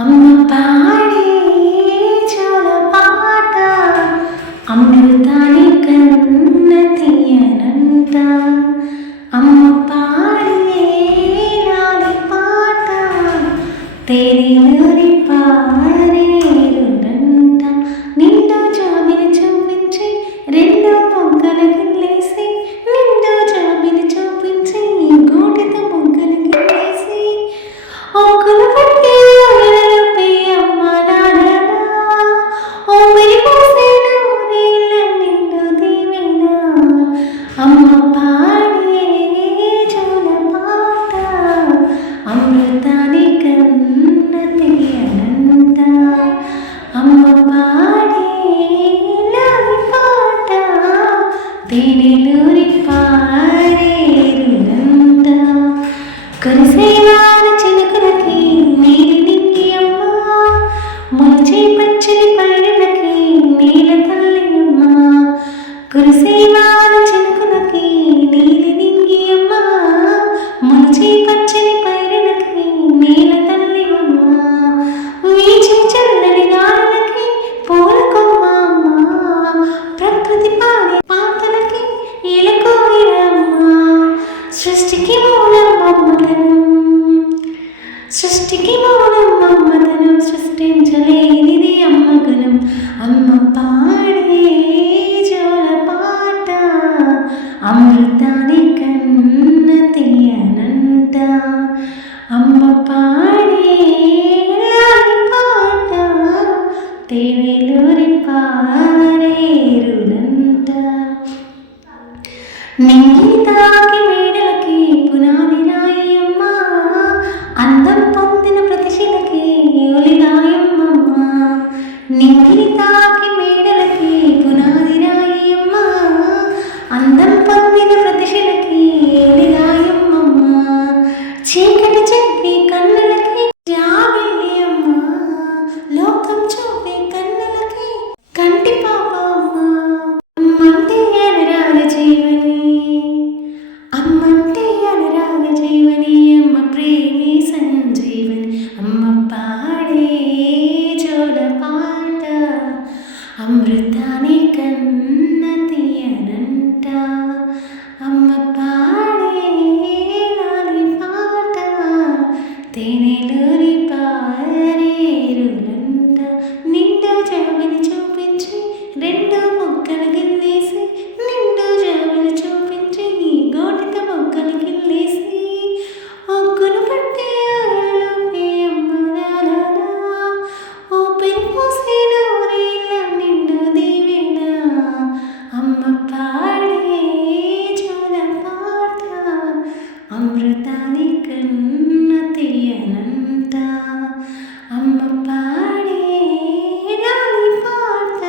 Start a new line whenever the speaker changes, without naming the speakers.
అమ్మ పాడే చల పాట అమృతాని కన్న తీయనంట అమ్మ పాడే రాని పాట తేరి పాట തിരിലൂരിപ്പാരേരുണ്ട കരസേവാന സൃഷ്ടിക്ക് മൂലം മമ്മതനും സൃഷ്ടിക്ക് മൂലം മമ്മതനും സൃഷ്ടിഞ്ചലേ അമ്മകനും അമ്മ പാടേ ജോല പാട്ട അമൃതാനി കണ്ണ തീയനണ്ട അമ്മ പാടേ പാട്ട തേനൂരി പാരേരുനണ്ട നിങ്ങിതാകി Invita a അമൃതാണി കന്നതിയനണ്ട കണ്ണ തെയ്യനന്ത അമ്മ പാടേ പാട